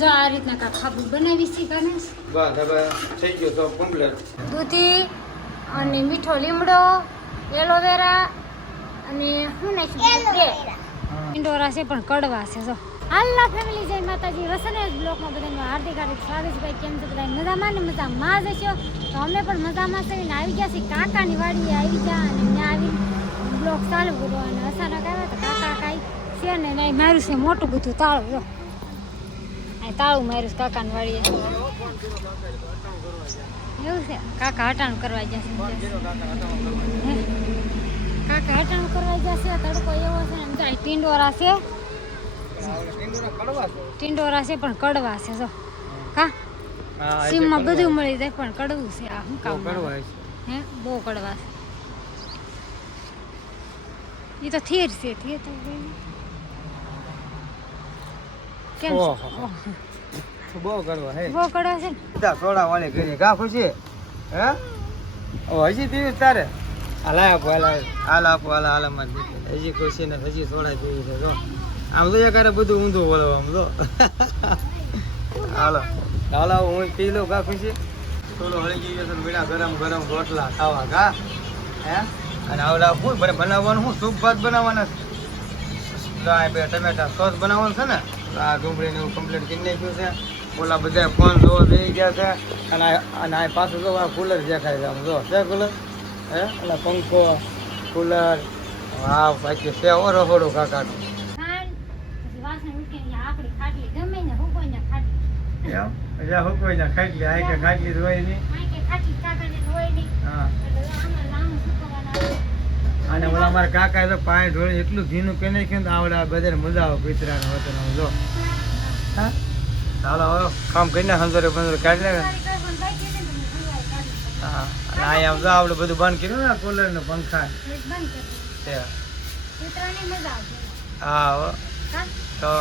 જો આ રીતના કાંક ખાબુ બનાવી શીખાને બસ હવે થઈ ગયો તો કમ્પ્લીટ. દૂધી અને મીઠો લીમડો, એલોવેરા અને શું નાખ્યું? ટિંડોરા છે પણ કડવા છે. જો હાલના ફેમિલી જય માતાજી રસને બ્લોકમાં બધાનું હાર્દિક હાર્દિક સ્વાગત છે. ભાઈ કેમ છો બધા? મજામાં ને મજામાં જ હશો. તો અમે પણ મજામાં છે ને આવી ગયા છીએ કાકાની વાડીએ આવી ગયા અને ત્યાં આવી બ્લોક ચાલુ કર્યો અને અચાનક આવ્યા તો કાકા કાંઈ છે ને નહીં માર્યું છે મોટું બધું તાળું. જો આ તાળું માર્યું છે કાકાની વાડીએ. એવું છે કાકા હટાણું કરવા ગયા છે. કાકા હટાણું કરવા ગયા છે. તડકો એવો છે ને એમ ટિંડોરા છે. ટિંડોરા છે પણ કડવા છે. જો કા સીમમાં બધું મળી જાય પણ કડવું છે. આ શું કામ હે? બહુ કડવા છે. એ તો થીર છે. થીર તો કેમ બહુ કરવા હે બહુ કડવા છે ને સોડા વાળી કરી કા ખુશી હે? ઓ હજી પીવી તારે? હાલ આપો હાલ આપો હાલ હજી ખુશી ને હજી સોડા પીવી છે. જો આમ તો યાર બધું ઊંધું બોલો આમ તો. હાલો હાલો હું પી લઉં કા ખુશી. થોડું હળી ગયું છે મીઠા ગરમ ગરમ રોટલા ખાવા કા હે? અને આવડા શું બનાવવાનું? શું સૂપ ભાત બનાવવાના છે? બે ટમેટા સોસ બનાવવાનું છે ને? આ ડુંગળીને એવું કમ્પ્લીટ કરી નાખ્યું છે. ઓલા બધા ફોન જોવા થઈ ગયા છે અને આ પાછું જો આ કુલર દેખાય છે. આમ જો છે કુલર હે? એટલે પંખો કુલર હા બાકી છે રહોડું કાકાનું. ખાટલી આ કે ખાટલી ધોઈ નહીં. હા અને ઓલા મારા કાકા તો પાય ઢોળી એટલું ઘીનું કે નાખ્યું ને આવડે બધા મજા આવે પિતરાને વતન જો. હા ચાલો હવે કામ કરીને સમજરે બંદર કાઢી લે. હા અને અહીંયા જો આપણે બધું બંધ કર્યું ને કુલર ને પંખા. હા તો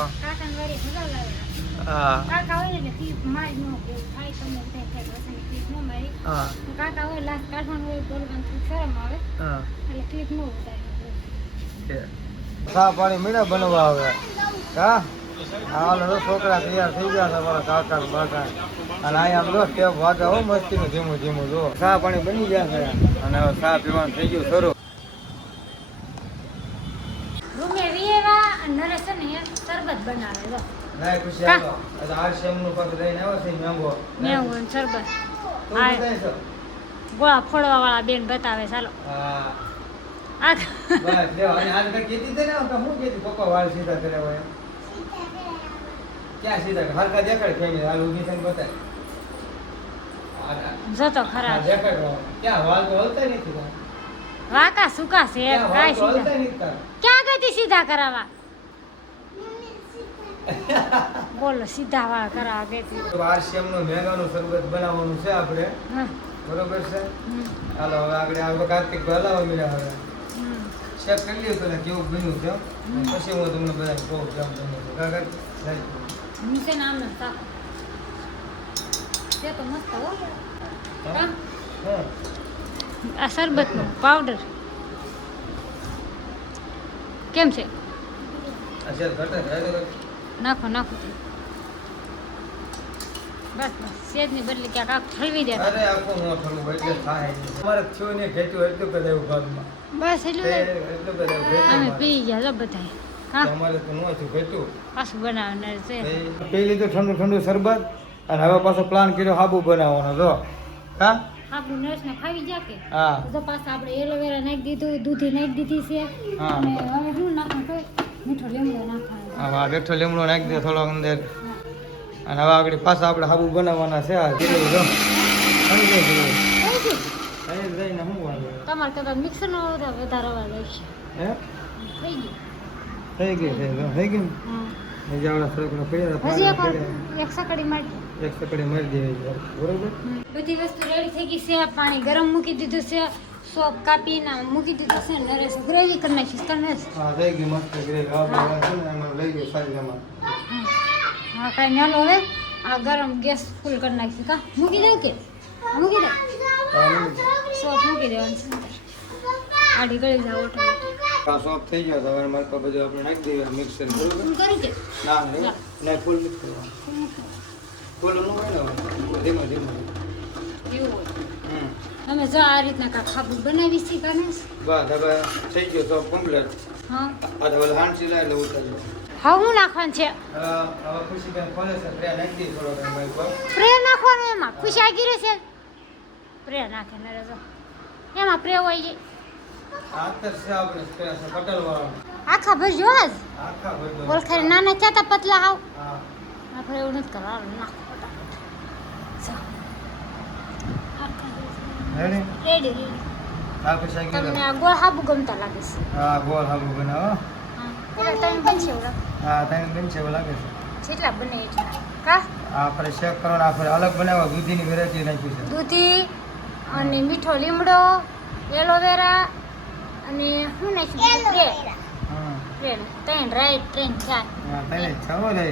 ચા પાણી મીડા બનવા આવે હા. હાલો છોકરા તૈયાર થઈ ગયા તમારા કાકા બાકા અને અહીંયા દોસ્ત સ્ટેપ વાગે હો મસ્તી નું ધીમું ધીમું જો ચા પાણી બની ગયા છે અને હવે ચા પીવાનું થઈ ગયું શરૂ. શરબત બનાવે જો ના ખુશી આવો આ શેમનું પગ લઈને આવ્યો છે મેંગો શરબત ગોળા ફોડવા વાળા બેન બતાવે. ચાલો હા બસ લ્યો અને આજ કઈ કીધી તે ને કે હું કીધી પપ્પા વાળ સીધા કર્યા હોય ક્યાં સીધા હરકા દેખાડ ફેમિલી હાલ ઊભી થઈને બતાય જો તો ખરા દેખાડ ક્યાં વાળ તો હલતા નથી વાકા સુકા છે કાઈ સીધા ક્યાં ગઈ સીધા કરાવવા બોલો સીધા વાળ કરાવવા ગઈ. આરસીએમનું મેંગાનું શરબત બનાવવાનું છે આપણે બરોબર છે. હાલો હવે આગળ આ કાર્તિક હલાવા મળ્યા હવે ચેક કરી લઈએ પેલા કેવું બન્યું છે પછી હું તમને બધા કહું કેમ બન્યું છે. કાકા નીચે નામ નતા તે તો મસ્ત હો. આ શરબતનો પાવડર કેમ છે? નાખો નાખો બસ બસ સેજની બદલે ક્યાંક આખ ઠલવી દે. અરે આખો નો ઠલવું એટલે થાય તમારે થયું ને ઘેટ્યું એટલું કદાયું ભાગમાં બસ એટલું કદાયું અમે પી ગયા તો બધા. હા તમારે તો નો થયું ઘેટ્યું પાછું બનાવનાર છે. પી લીધું ઠંડુ ઠંડુ શરબત અને હવે પાછો પ્લાન કર્યો હાબુ બનાવવાનો જો. હા હાબુ નર્સ ને ખાવી જા કે હા તો પાછા આપણે એલોવેરા નાખી દીધું દૂધી નાખી દીધી છે હા અને હવે શું નાખવાનું તો મીઠો લીમડો નાખવાનો. હા મીઠો લીમડો નાખી દે થોડો અંદર અને હવે આગળ પાછા આપણે હાબુ બનાવવાના છે. આ ધીરે જો તમારે કદાચ મિક્સર નો વધારે અવાજ આવશે. હે થઈ ગયું થઈ ગયું હા હજી આવડા થોડોક પડ્યા હજી એક સકડી મારી એક સકડી મારી દેવી બરોબર. બધી વસ્તુ રેડી થઈ ગઈ છે. પાણી ગરમ મૂકી દીધું છે. સોપ કાપીને મૂકી દીધું છે. નરેશ ગ્રેવી કરી નાખીશ તને. હા થઈ ગઈ મસ્ત ગ્રેવી આ છે ને એમાં લઈ ગયો સારી જમા. હા કાંઈ નાલો હવે આ ગરમ ગેસ ફૂલ કરી નાખી કા મૂકી દઉં કે મૂકી દે સોપ મૂકી દેવાનું છે. આડી ગળી જાવ ઓટોમેટિક આ સોપ થઈ ગયો હવે મારે તો બધું આપણે નાખી દઈએ મિક્સર બરોબર. કરું કે ના ફૂલ મિક્સ કરવાનું. બોલો નું હોય ને ધીમે ધીમે એવું હોય. હમ તમે જો આ રીતના કાંઈ ખાબુ બનાવી શીખાને બસ હવે થઈ ગયો તો કમ્પ્લીટ હા આ તો બધા હાંડ સિલાય એટલે ઉતારજો હા હું નાખવાનું છે હવે ખુશીબેન ખોલે છે પ્રિયા નાખી દીધી થોડો ટાઈમ ભાઈ પર પ્રે નાખવાનું એમાં ખુશી આગી રહેશે પ્રે નાખે ને રેજો એમાં પ્રે હોય છે આતર છે આપણે પ્રિયા છે પટલ વાળો આખા ભરજો આજ આખા ભરતો ઓળખાય નાના ચાતા પતલા હાવ હા આપણે એવું નથી કરવાનું નાખો ફટાફટ જો. આખા રેડી રેડી રેડી આ પછી તમને આ ગોળ હાબુ ગમતા લાગે છે હા ગોળ હાબુ બનાવો હા પેલા તમે બનશે એવું લાગે. હા તને બેન છે એવું લાગે છે જેટલા બને એટલા કા આપણે શેક કરવાના આપણે અલગ બનાવવા દૂધીની વેરાયટી નાખી છે દૂધી અને મીઠો લીમડો એલોવેરા અને શું નાખ્યું પ્રે હા પ્રે ત્રણ રાઈટ ત્રણ ચાર હા તને ચાલો રે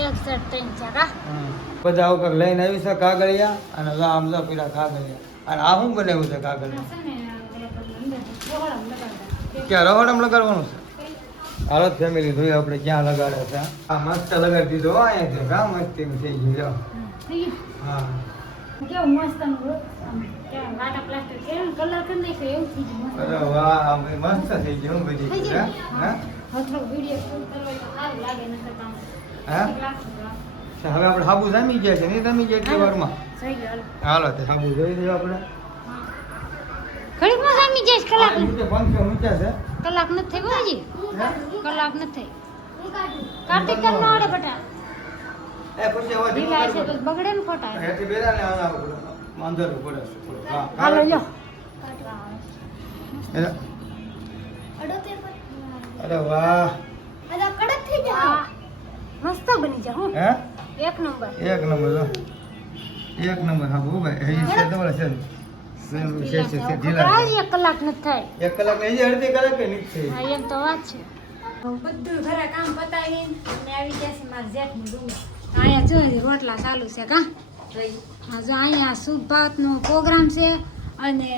એક સેટ ત્રણ ચાર કા બધા આવું કંઈક લઈને આવી છે કાગળિયા અને આમ જો પેલા કાગળિયા અને આ શું બનાવ્યું છે કાગળિયા ક્યાં રવાડમ લગાડવાનું છે હાલો ફેમિલી જોઈએ આપણે ક્યાં લગાડે છે આ મસ્ત લગાડી દીધો હો અહીંયાથી કા મસ્તી થઈ ગયું હા કેવું મસ્ત વાટા પ્લાસ્ટર કેવું કલર કરી નાખ્યો એવું થઈ ગયું મસ્ત. અરે વાહ આ મસ્ત થઈ ગયું બધી થઈ હા ગયું હા હવે થોડો વિડીયો શૂટ કરવો હોય તો સારું લાગે નકર તો આમ હા? લાગશે તો આમ. હવે આપણે સાબુ જામી ગયા છે નહીં જામી ગયા એટલી વારમાં થઈ ગયું હાલો તે સાબુ જોઈ દઈએ આપણે ઘડીકમાં જામી જઈશ આ કલાક નીચે પંખો મૂક્યા છે કલાક નથી થઈ ગયો હજી હે? કલાક નથી થઈ કાર્તિક કેમ ના આવડે બટા એ પછી હવે ધીમું ઢીલા છે કરવું. તો બગડે ને ખોટા હેઠી બેરા ને હવે આપણે અંધારું પડે છે થોડું. હા હાલો લ્યો અરે વાહ આ મસ્ત બની જા હું હે એક નંબર એક નંબર જો. એક નંબર હા બહુ ભાઈ એ છે તમારે છે ઢીલા છે. એક કલાક નથી થાય એક કલાક ને હજી અડધી કલાક કે નથી થઈ. હા એમ તો વાત છે બધું ઘરે કામ પતાવીને અમે આવી ગયા છે મારા જેઠની રૂમ અહીંયા જો હજી રોટલા ચાલુ છે કા હા જો અહીંયા શુભ ભાતનો પ્રોગ્રામ છે અને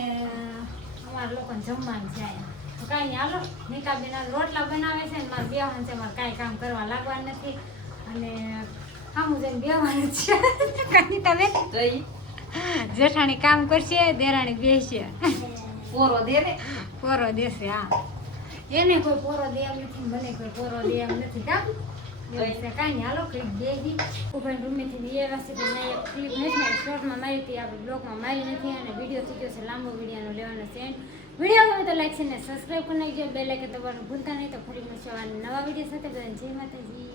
અમારા લોકોને જમવાનું છે અહીંયા તો કાંઈ નહીં હાલો નીકાબેન આ રોટલા બનાવે છે ને મારે બેવાનું છે મારે કાંઈ કામ કરવા લાગવાનું નથી અને સામું જઈને બેવાનું છે કાંઈ તમે જેઠાણી કામ કરશે દેરાણી બેસશે પોરો દેશે હા એને કોઈ પોરો દે એમ નથી ને મને કોઈ પોરો દે એમ નથી કા એવું છે કાંઈ નહીં હાલો કંઈક બેસી ઉભાઈ રૂમેથી વ્યવસ્થિત મેં એક ક્લિપ નથી શોર્ટમાં મારી હતી આપણે બ્લોગમાં મારી નથી અને વિડીયો થઈ ગયો છે લાંબો વિડીયોનો લેવાનો છે વિડીયો ગમે તો લાઈક છે ને સબસ્ક્રાઈબ કરી નાખજો બે લાઈક દબાવવાનું ભૂલતા નહીં તો ફરી મળશું નવા વિડીયો સાથે બધાને જય માતાજી